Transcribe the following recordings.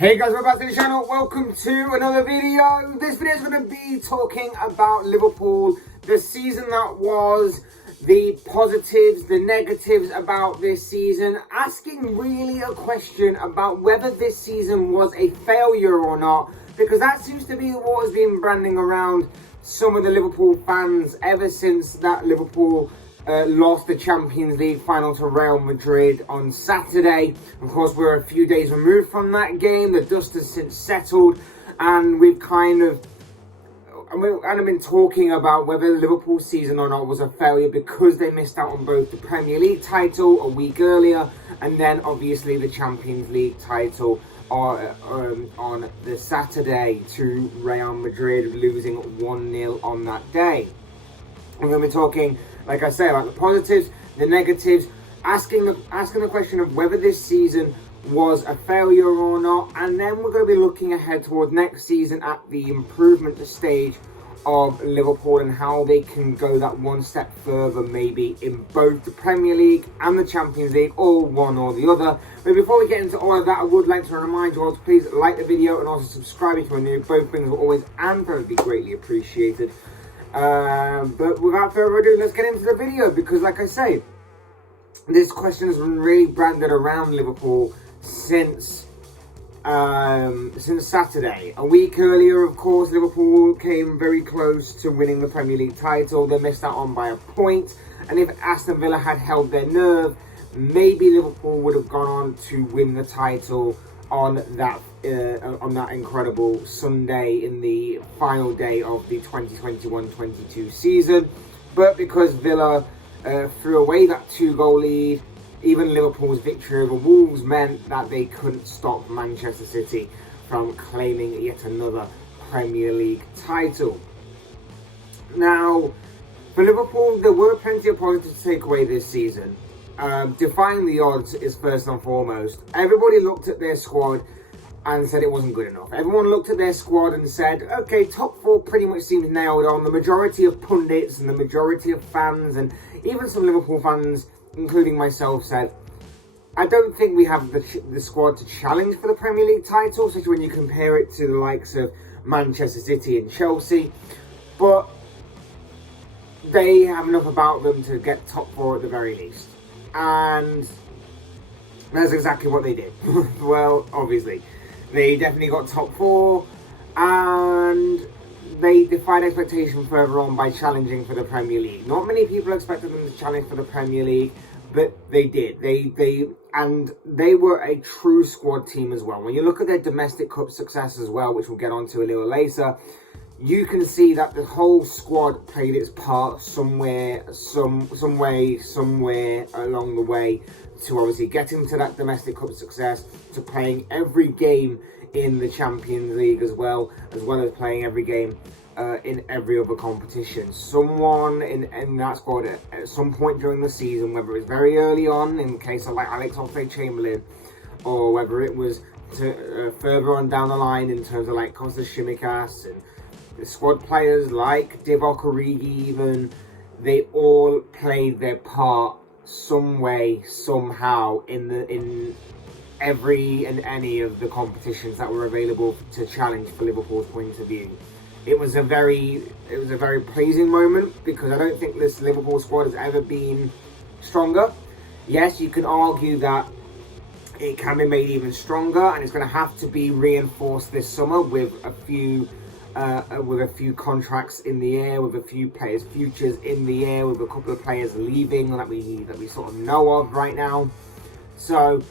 Hey guys, welcome back to the channel. Welcome to another video. This video is going to be talking about Liverpool, the season that was, the positives, the negatives about this season, asking really a question about whether this season was a failure or not, because that seems to be what has been branding around some of the Liverpool fans ever since that Liverpool lost the Champions League final to Real Madrid on Saturday. Of course, we're a few days removed from that game. The dust has since settled, and we've kind of been talking about whether Liverpool's season or not was a failure because they missed out on both the Premier League title a week earlier and then obviously the Champions League title on the Saturday to Real Madrid, losing 1-0 on that day. We're going to be talking, like I say, about the positives, the negatives, asking the question of whether this season was a failure or not, and then we're going to be looking ahead towards next season at the improvement stage of Liverpool and how they can go that one step further, maybe in both the Premier League and the Champions League, or one or the other. But before we get into all of that, I would like to remind you all to please like the video and also subscribe if you're new. Both things will always and very be greatly appreciated. But without further ado, let's get into the video, because like I say, this question has been really branded around Liverpool since Saturday. A week earlier, of course, Liverpool came very close to winning the Premier League title. They missed out on by a point, and if Aston Villa had held their nerve, maybe Liverpool would have gone on to win the title on that incredible Sunday in the final day of the 2021-22 season. But because Villa threw away that 2-goal lead, even Liverpool's victory over Wolves meant that they couldn't stop Manchester City from claiming yet another Premier League title. Now, for Liverpool, there were plenty of positives to take away this season. Defying the odds is first and foremost. Everybody looked at their squad and said it wasn't good enough. Everyone looked at their squad and said, okay, top four pretty much seems nailed on. The majority of pundits and the majority of fans and even some Liverpool fans, including myself, said, I don't think we have the squad to challenge for the Premier League title, especially when you compare it to the likes of Manchester City and Chelsea. But they have enough about them to get top four at the very least. And that's exactly what they did. Well, obviously, they definitely got top four, and they defied expectation further on by challenging for the Premier League. Not many people expected them to challenge for the Premier League, but they did. They were a true squad team as well. When you look at their domestic cup success as well, which we'll get onto a little later, you can see that the whole squad played its part somewhere along the way to obviously getting to that domestic cup success, to playing every game in the Champions League as well as playing every game in every other competition. Someone in that squad at some point during the season, whether it was very early on in the case of like Alex Oxlade-Chamberlain, or whether it was further on down the line in terms of like Kostas Tsimikas and the squad players like Divock Origi even, they all played their part some way, somehow in every and any of the competitions that were available to challenge for Liverpool's point of view. It was a very pleasing moment, because I don't think this Liverpool squad has ever been stronger. Yes, you can argue that it can be made even stronger, and it's going to have to be reinforced this summer with a few contracts in the air, with a few players' futures in the air, with a couple of players leaving that we sort of know of right now. So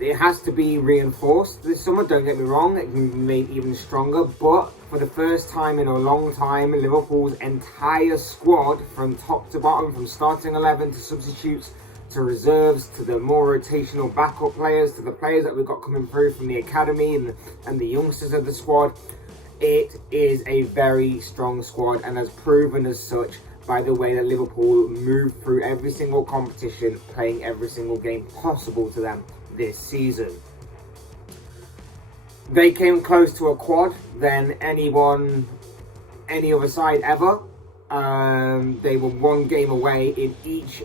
it has to be reinforced this summer, don't get me wrong. It can be made even stronger, but for the first time in a long time, Liverpool's entire squad, from top to bottom, from starting 11 to substitutes to reserves to the more rotational backup players to the players that we've got coming through from the academy and the youngsters of the squad, it is a very strong squad, and has proven as such by the way that Liverpool moved through every single competition, playing every single game possible to them this season. They came close to a quad than any other side ever. They were one game away in each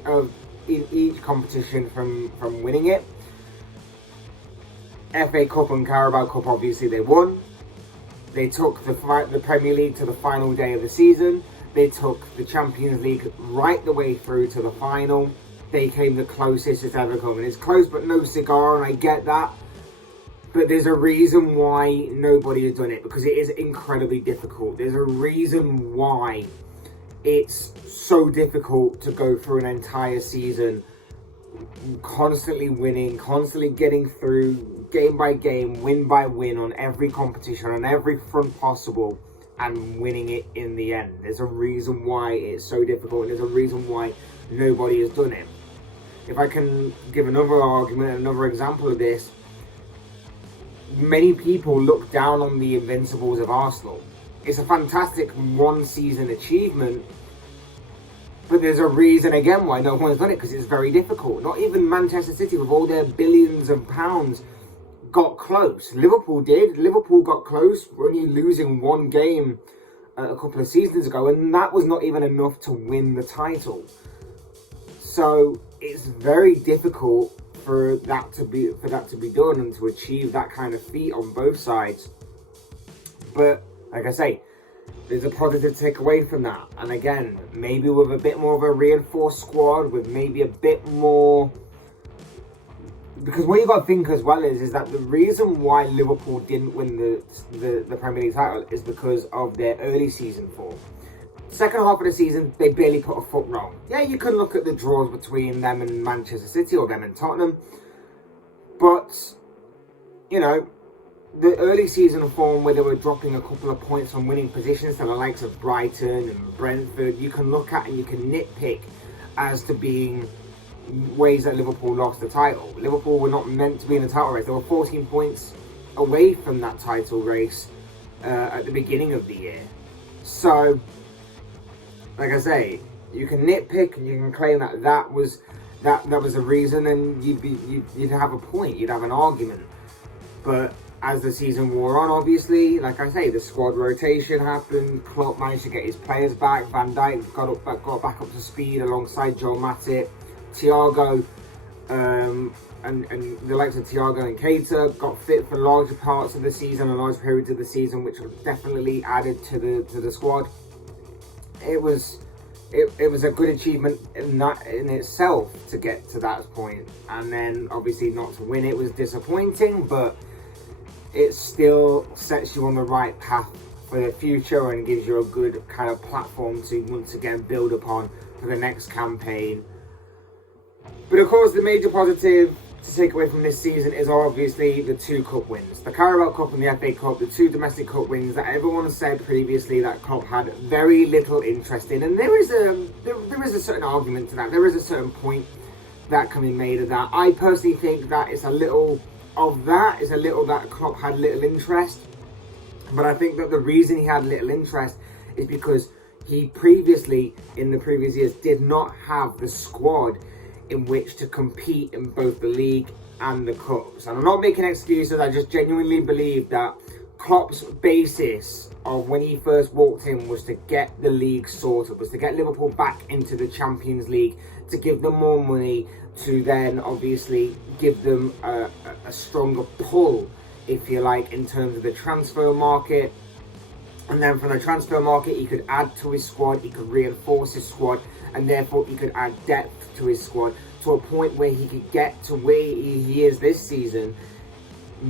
competition from winning it. FA Cup and Carabao Cup, obviously they won. They took the Premier League to the final day of the season. They took the Champions League right the way through to the final. They came the closest it's ever come. And it's close but no cigar, and I get that. But there's a reason why nobody has done it, because it is incredibly difficult. There's a reason why it's so difficult to go through an entire season constantly winning, constantly getting through game by game, win by win on every competition, on every front possible, and winning it in the end. There's a reason why it's so difficult, and there's a reason why nobody has done it. If I can give another argument, another example of this, many people look down on the Invincibles of Arsenal. It's a fantastic one-season achievement, but there's a reason, again, why no one's done it, because it's very difficult. Not even Manchester City, with all their billions of pounds, got close. Liverpool did. Liverpool got close, only losing one game a couple of seasons ago, and that was not even enough to win the title. So it's very difficult for that to be done and to achieve that kind of feat on both sides. But like I say, there's a positive to take away from that. And again, maybe with a bit more of a reinforced squad, with maybe a bit more, because what you got to think as well is that the reason why Liverpool didn't win the Premier League title is because of their early season form. Second half of the season, they barely put a foot wrong. Yeah, you can look at the draws between them and Manchester City, or them and Tottenham. But, you know, the early season form where they were dropping a couple of points from winning positions to the likes of Brighton and Brentford, you can look at and you can nitpick as to being ways that Liverpool lost the title. Liverpool were not meant to be in the title race. They were 14 points away from that title race at the beginning of the year. So, like I say, you can nitpick and you can claim that was a reason, and you'd have a point, you'd have an argument. But as the season wore on, obviously, like I say, the squad rotation happened. Klopp managed to get his players back. Van Dijk got back up to speed alongside Joe Matip. Thiago and the likes of Thiago and Keita got fit for larger parts of the season and large periods of the season, which definitely added to the squad. It was a good achievement in itself to get to that point, and then obviously not to win it was disappointing, but it still sets you on the right path for the future and gives you a good kind of platform to once again build upon for the next campaign. But of course, the major positive to take away from this season is obviously the two cup wins. The Carabao Cup and the FA Cup, the two domestic cup wins that everyone has said previously that Klopp had very little interest in. And there is a certain argument to that. There is a certain point that can be made of that. I personally think that it's a little that Klopp had little interest. But I think that the reason he had little interest is because he previously, in the previous years, did not have the squad in which to compete in both the league and the cups. And I'm not making excuses, I just genuinely believe that Klopp's basis of when he first walked in was to get the league sorted, was to get Liverpool back into the Champions League, to give them more money, to then obviously give them a stronger pull, if you like, in terms of the transfer market. And then from the transfer market, he could add to his squad, he could reinforce his squad, and therefore he could add depth to his squad to a point where he could get to where he is this season,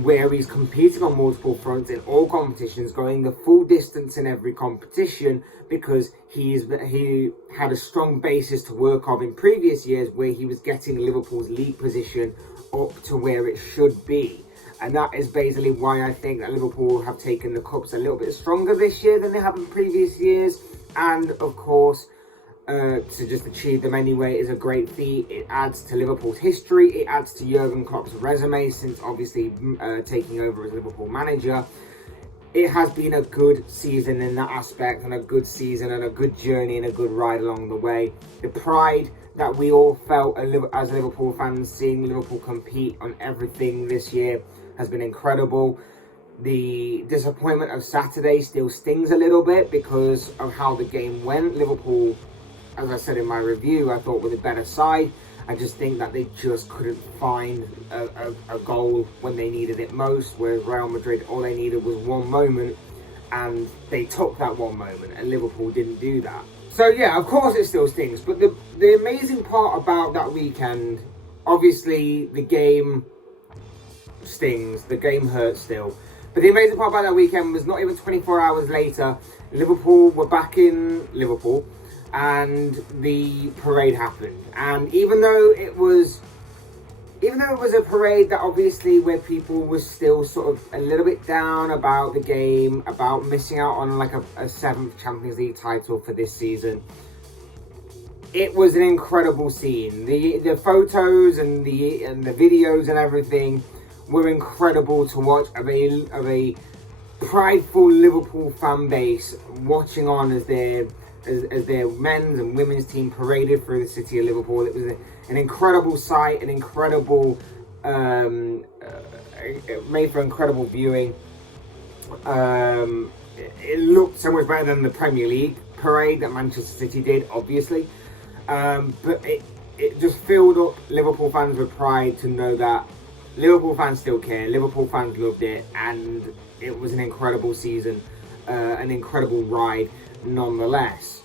where he's competing on multiple fronts in all competitions, going the full distance in every competition, because he had a strong basis to work off in previous years where he was getting Liverpool's league position up to where it should be. And that is basically why I think that Liverpool have taken the cups a little bit stronger this year than they have in previous years. And of course, to just achieve them anyway is a great feat. It adds to Liverpool's history. It adds to Jurgen Klopp's resume since obviously taking over as Liverpool manager. It has been a good season in that aspect, and a good season and a good journey and a good ride along the way. The pride that we all felt as Liverpool fans seeing Liverpool compete on everything this year has been incredible. The disappointment of Saturday still stings a little bit because of how the game went. Liverpool, as I said in my review, I thought were the better side. I just think that they just couldn't find a goal when they needed it most, whereas Real Madrid, all they needed was one moment, and they took that one moment, and Liverpool didn't do that. So yeah, of course it still stings, but the amazing part about that weekend, obviously the game stings, the game hurts still, but the amazing part about that weekend was not even 24 hours later, Liverpool were back in Liverpool, and the parade happened. And even though it was a parade that obviously where people were still sort of a little bit down about the game, about missing out on like a seventh Champions League title for this season, it was an incredible scene. The photos and the videos and everything were incredible to watch, of a prideful Liverpool fan base watching on as their men's and women's team paraded through the city of Liverpool. It was an incredible sight, an incredible, it made for incredible viewing. It looked so much better than the Premier League parade that Manchester City did, obviously. But it just filled up Liverpool fans with pride to know that Liverpool fans still care, Liverpool fans loved it, and it was an incredible season, an incredible ride nonetheless.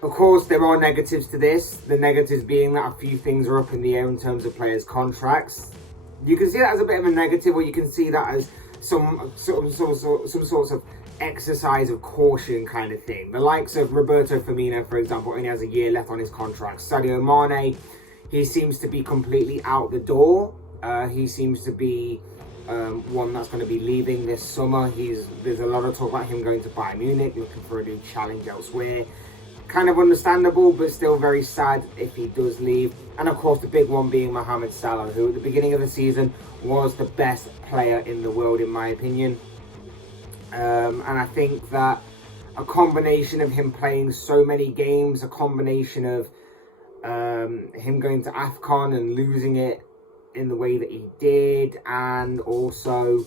Of course, there are negatives to this. The negatives being that a few things are up in the air in terms of players' contracts. You can see that as a bit of a negative, or you can see that as some sorts of exercise of caution kind of thing. The likes of Roberto Firmino, for example, only has a year left on his contract. Sadio Mane, he seems to be completely out the door. He seems to be one that's going to be leaving this summer. There's a lot of talk about him going to Bayern Munich, looking for a new challenge elsewhere. Kind of understandable, but still very sad if he does leave. And of course, the big one being Mohamed Salah, who at the beginning of the season was the best player in the world, in my opinion. And I think that a combination of him playing so many games, a combination of him going to AFCON and losing it in the way that he did, and also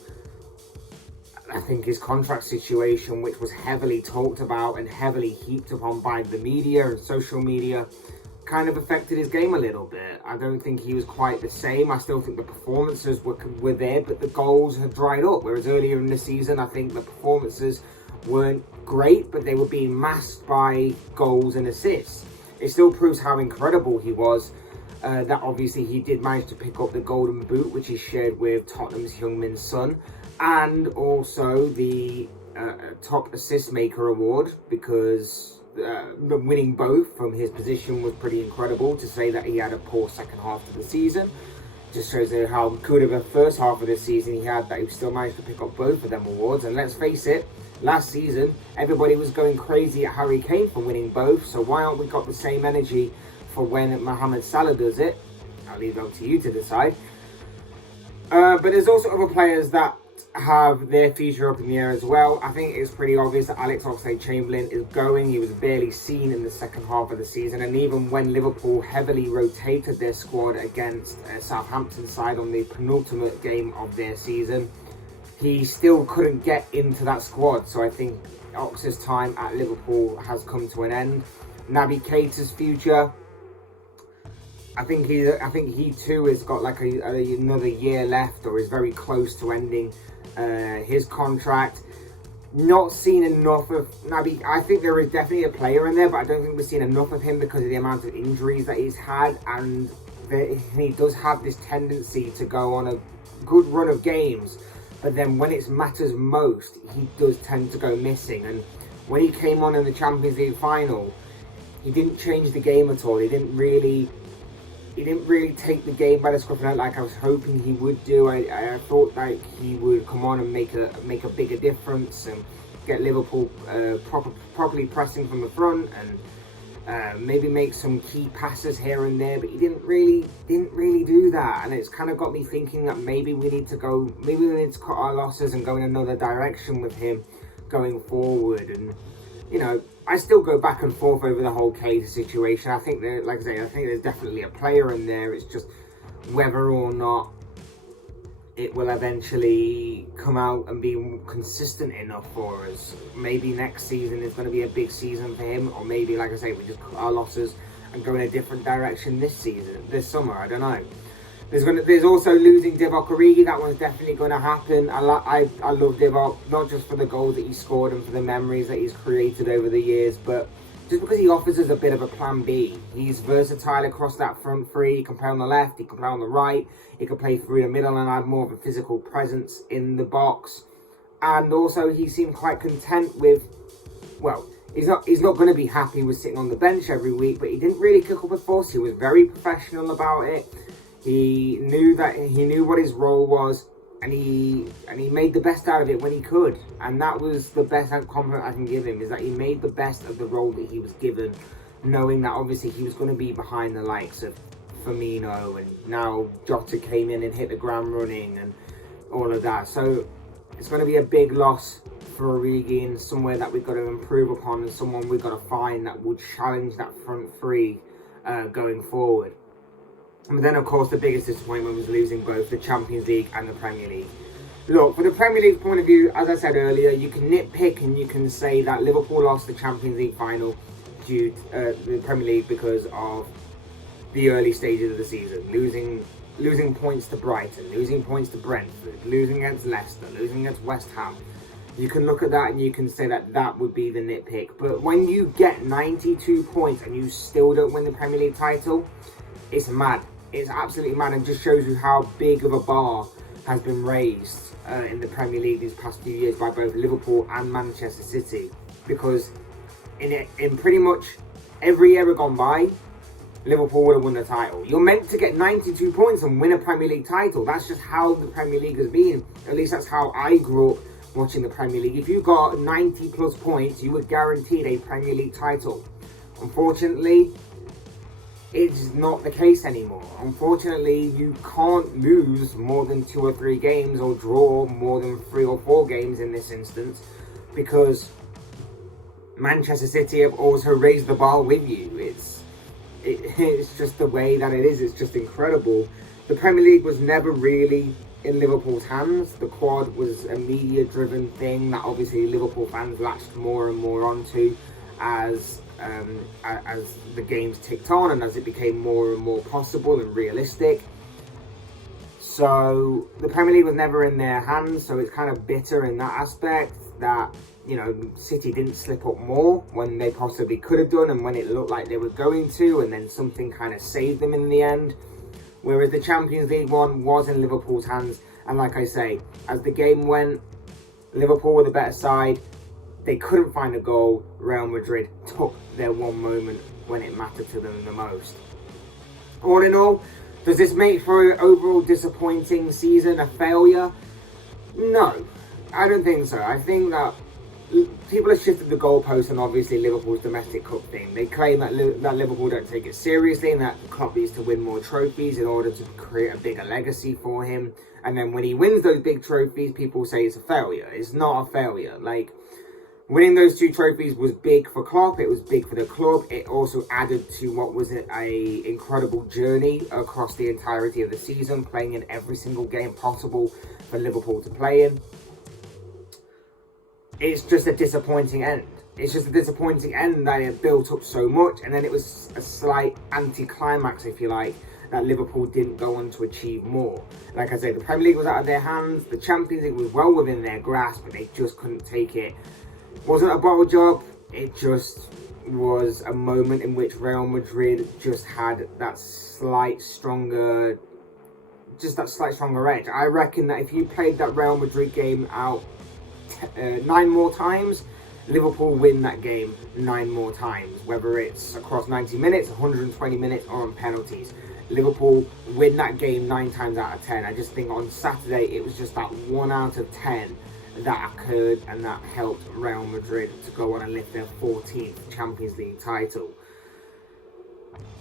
I think his contract situation, which was heavily talked about and heavily heaped upon by the media and social media, kind of affected his game a little bit. I don't think he was quite the same. I still think the performances were there, but the goals had dried up. Whereas earlier in the season, I think the performances weren't great, but they were being masked by goals and assists. It still proves how incredible he was. That obviously he did manage to pick up the Golden Boot, which he shared with Tottenham's Heung-min Son, and also the top assist maker award, because winning both from his position was pretty incredible. To say that he had a poor second half of the season just shows you how good of a first half of the season he had, that he still managed to pick up both of them awards. And let's face it, last season everybody was going crazy at Harry Kane for winning both, so why aren't we got the same energy for when Mohamed Salah does it? I'll leave it up to you to decide. But there's also other players that have their future up in the air as well. I think it's pretty obvious that Alex Oxlade-Chamberlain is going. He was barely seen in the second half of the season, and even when Liverpool heavily rotated their squad against Southampton side on the penultimate game of their season, he still couldn't get into that squad. So I think Ox's time at Liverpool has come to an end. Naby Keita's future, I think he too has got like another year left, or is very close to ending his contract. Not seen enough of Naby. I think there is definitely a player in there, but I don't think we've seen enough of him because of the amount of injuries that he's had, and he does have this tendency to go on a good run of games, but then when it matters most, he does tend to go missing. And when he came on in the Champions League final, he didn't change the game at all. He didn't really take the game by the scruff of the neck like I was hoping he would do. I thought like he would come on and make a bigger difference and get Liverpool properly pressing from the front, and maybe make some key passes here and there. But he didn't really do that, and it's kind of got me thinking that maybe we need to cut our losses and go in another direction with him going forward. And you know, I still go back and forth over the whole Keita situation. I think that, like I say, I think there's definitely a player in there. It's just whether or not it will eventually come out and be consistent enough for us. Maybe next season is going to be a big season for him, or maybe, like I say, we just cut our losses and go in a different direction this summer. I don't know. There's also losing Divock Origi. That one's definitely going to happen. I love Divock, not just for the goals that he scored and for the memories that he's created over the years, but just because he offers us a bit of a plan B. He's versatile across that front three. He can play on the left, he can play on the right, he can play through the middle and add more of a physical presence in the box. And also he seemed quite content with, well, he's not going to be happy with sitting on the bench every week, but he didn't really kick up a fuss. He was very professional about it. He knew what his role was, and he made the best out of it when he could. And that was the best compliment I can give him, is that he made the best of the role that he was given, knowing that obviously he was going to be behind the likes of Firmino, and now Jota came in and hit the ground running and all of that. So it's going to be a big loss for Origi, and somewhere that we've got to improve upon, and someone we've got to find that will challenge that front three going forward. And then, of course, the biggest disappointment was losing both the Champions League and the Premier League. Look, for the Premier League point of view, as I said earlier, you can nitpick and you can say that Liverpool lost the Champions League final due to the Premier League because of the early stages of the season. Losing points to Brighton, losing points to Brentford, losing against Leicester, losing against West Ham. You can look at that and you can say that that would be the nitpick. But when you get 92 points and you still don't win the Premier League title, it's mad. It's absolutely mad, and just shows you how big of a bar has been raised in the Premier League these past few years by both Liverpool and Manchester City. Because in pretty much every era gone by, Liverpool would have won the title. You're meant to get 92 points and win a Premier League title. That's just how the Premier League has been. At least that's how I grew up watching the Premier League. If you got 90 plus points, you were guaranteed a Premier League title. Unfortunately, it's not the case anymore. Unfortunately, you can't lose more than 2 or 3 games or draw more than 3 or 4 games in this instance, because Manchester City have also raised the bar with you. It's just the way that it is. It's just incredible. The Premier League was never really in Liverpool's hands. The quad was a media-driven thing that obviously Liverpool fans latched more and more onto as the games ticked on and as it became more and more possible and realistic. So the Premier League was never in their hands, so it's kind of bitter in that aspect that, you know, City didn't slip up more when they possibly could have done and when it looked like they were going to, and then something kind of saved them in the end. Whereas the Champions League one was in Liverpool's hands, and like I say, as the game went, Liverpool were the better side. They couldn't find a goal. Real Madrid took their one moment when it mattered to them the most. All in all, does this make for an overall disappointing season a failure? No, I don't think so. I think that people have shifted the goalpost on obviously Liverpool's domestic cup thing. They claim that Liverpool don't take it seriously and that the club needs to win more trophies in order to create a bigger legacy for him. And then when he wins those big trophies, people say it's a failure. It's not a failure. Like, winning those 2 trophies was big for Klopp. It was big for the club. It also added to what was an incredible journey across the entirety of the season, playing in every single game possible for Liverpool to play in. It's just a disappointing end. It's just a disappointing end that it built up so much, and then it was a slight anti-climax, if you like, that Liverpool didn't go on to achieve more. Like I say, the Premier League was out of their hands. The Champions League was well within their grasp, but they just couldn't take it. It wasn't a bottle job. It just was a moment in which Real Madrid just had that slight stronger edge. I reckon that if you played that Real Madrid game out 9 more times, Liverpool win that game 9 more times, whether it's across 90 minutes, 120 minutes, or on penalties. Liverpool win that game 9 times out of 10. I just think on Saturday it was just that 1 out of 10 that occurred, and that helped Real Madrid to go on and lift their 14th Champions League title.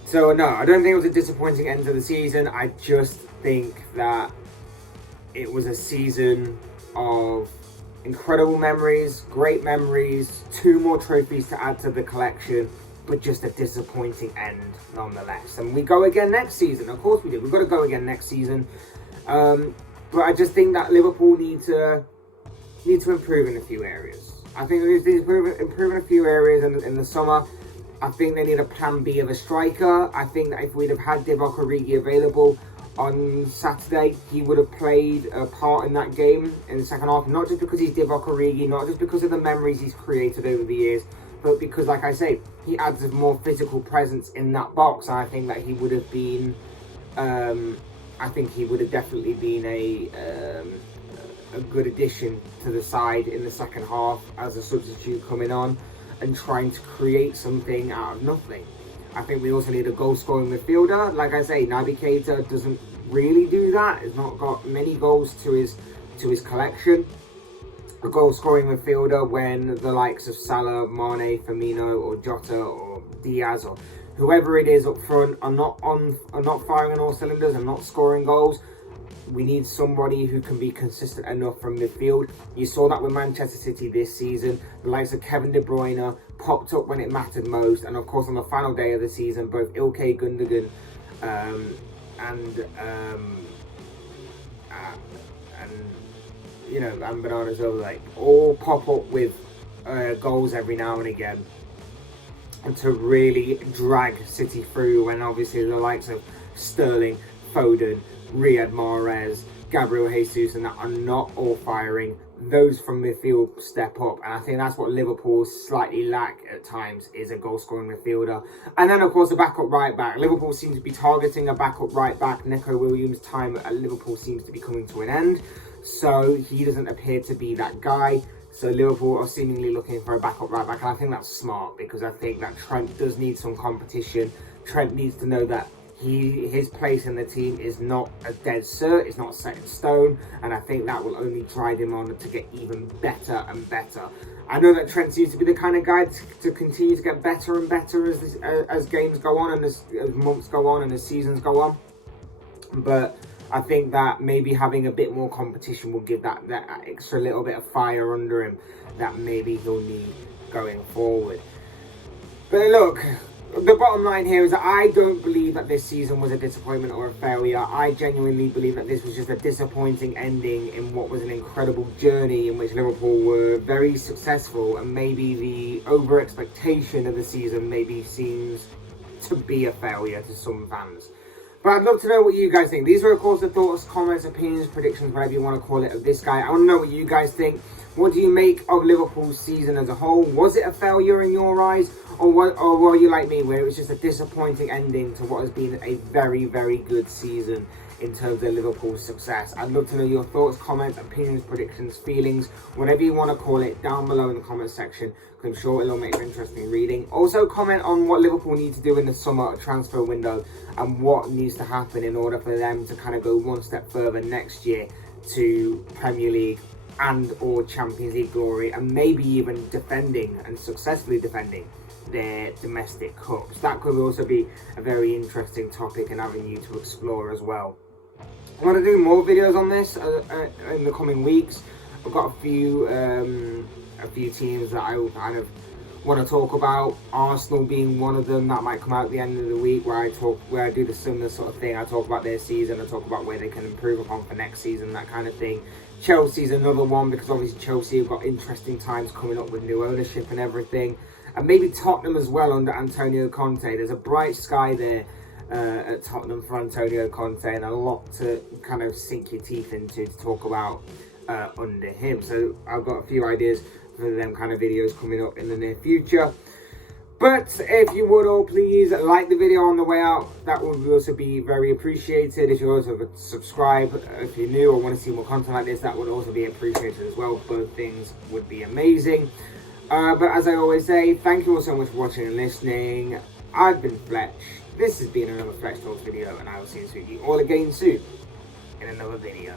So no, I don't think it was a disappointing end to the season. I just think that it was a season of incredible memories, great memories, 2 more trophies to add to the collection, but just a disappointing end nonetheless. And we go again next season. Of course we do. We've got to go again next season. But I just think that Liverpool need to improve in a few areas. I think they need to improve in a few areas in the summer. I think they need a plan B of a striker. I think that if we'd have had Divock Origi available on Saturday, he would have played a part in that game in the second half. Not just because he's Divock Origi, not just because of the memories he's created over the years, but because, like I say, he adds a more physical presence in that box. And I think that he would have been, I think he would have definitely been a good addition to the side in the second half as a substitute coming on and trying to create something out of nothing. I think we also need a goal-scoring midfielder. Like I say, Naby Keita doesn't really do that. He's not got many goals to his collection. A goal-scoring midfielder when the likes of Salah, Mane, Firmino, or Jota, or Diaz, or whoever it is up front are not firing on all cylinders and not scoring goals. We need somebody who can be consistent enough from midfield. You saw that with Manchester City this season. The likes of Kevin De Bruyne popped up when it mattered most. And of course, on the final day of the season, both Ilkay Gundogan and Bernardo Silva all pop up with goals every now and again, and to really drag City through when obviously the likes of Sterling, Foden, Riyad Mahrez, Gabriel Jesus and that are not all firing. Those from midfield step up, and I think that's what Liverpool slightly lack at times, is a goal-scoring midfielder. And then of course a backup right back. Liverpool seems to be targeting a backup right back. Neco Williams' time at Liverpool seems to be coming to an end, so he doesn't appear to be that guy. So Liverpool are seemingly looking for a backup right back, and I think that's smart, because I think that Trent does need some competition. Trent needs to know that his place in the team is not a dead cert, it's not set in stone, and I think that will only drive him on to get even better and better. I know that Trent seems to be the kind of guy to continue to get better and better as games go on, and as months go on, and as seasons go on. But I think that maybe having a bit more competition will give that extra little bit of fire under him that maybe he'll need going forward. But look, the bottom line here is that I don't believe that this season was a disappointment or a failure. I genuinely believe that this was just a disappointing ending in what was an incredible journey in which Liverpool were very successful, and maybe the over-expectation of the season maybe seems to be a failure to some fans. But I'd love to know what you guys think. These are, of course, the thoughts, comments, opinions, predictions, whatever you want to call it, of this guy. I want to know what you guys think. What do you make of Liverpool's season as a whole? Was it a failure in your eyes? Or were you like me, where it was just a disappointing ending to what has been a very, very good season in terms of Liverpool's success? I'd love to know your thoughts, comments, opinions, predictions, feelings, whatever you want to call it, down below in the comment section, because I'm sure it'll make for interesting reading. Also, comment on what Liverpool need to do in the summer transfer window and what needs to happen in order for them to kind of go one step further next year to Premier League and or Champions League glory, and maybe even defending and successfully defending their domestic cups. That could also be a very interesting topic and avenue to explore as well. I want to do more videos on this in the coming weeks. I've got a few teams that I kind of want to talk about. Arsenal being one of them. That might come out at the end of the week, where I do the similar sort of thing. I talk about their season, I talk about where they can improve upon for next season, that kind of thing. Chelsea's another one, because obviously Chelsea have got interesting times coming up with new ownership and everything. And maybe Tottenham as well under Antonio Conte. There's a bright sky there at Tottenham for Antonio Conte, and a lot to kind of sink your teeth into to talk about under him. So I've got a few ideas for them kind of videos coming up in the near future. But if you would all please like the video on the way out, that would also be very appreciated. If you also would subscribe if you're new or want to see more content like this, that would also be appreciated as well. Both things would be amazing. But as I always say, thank you all so much for watching and listening. I've been Fletch. This has been another Fletch Talks video, and I will see you all again soon in another video.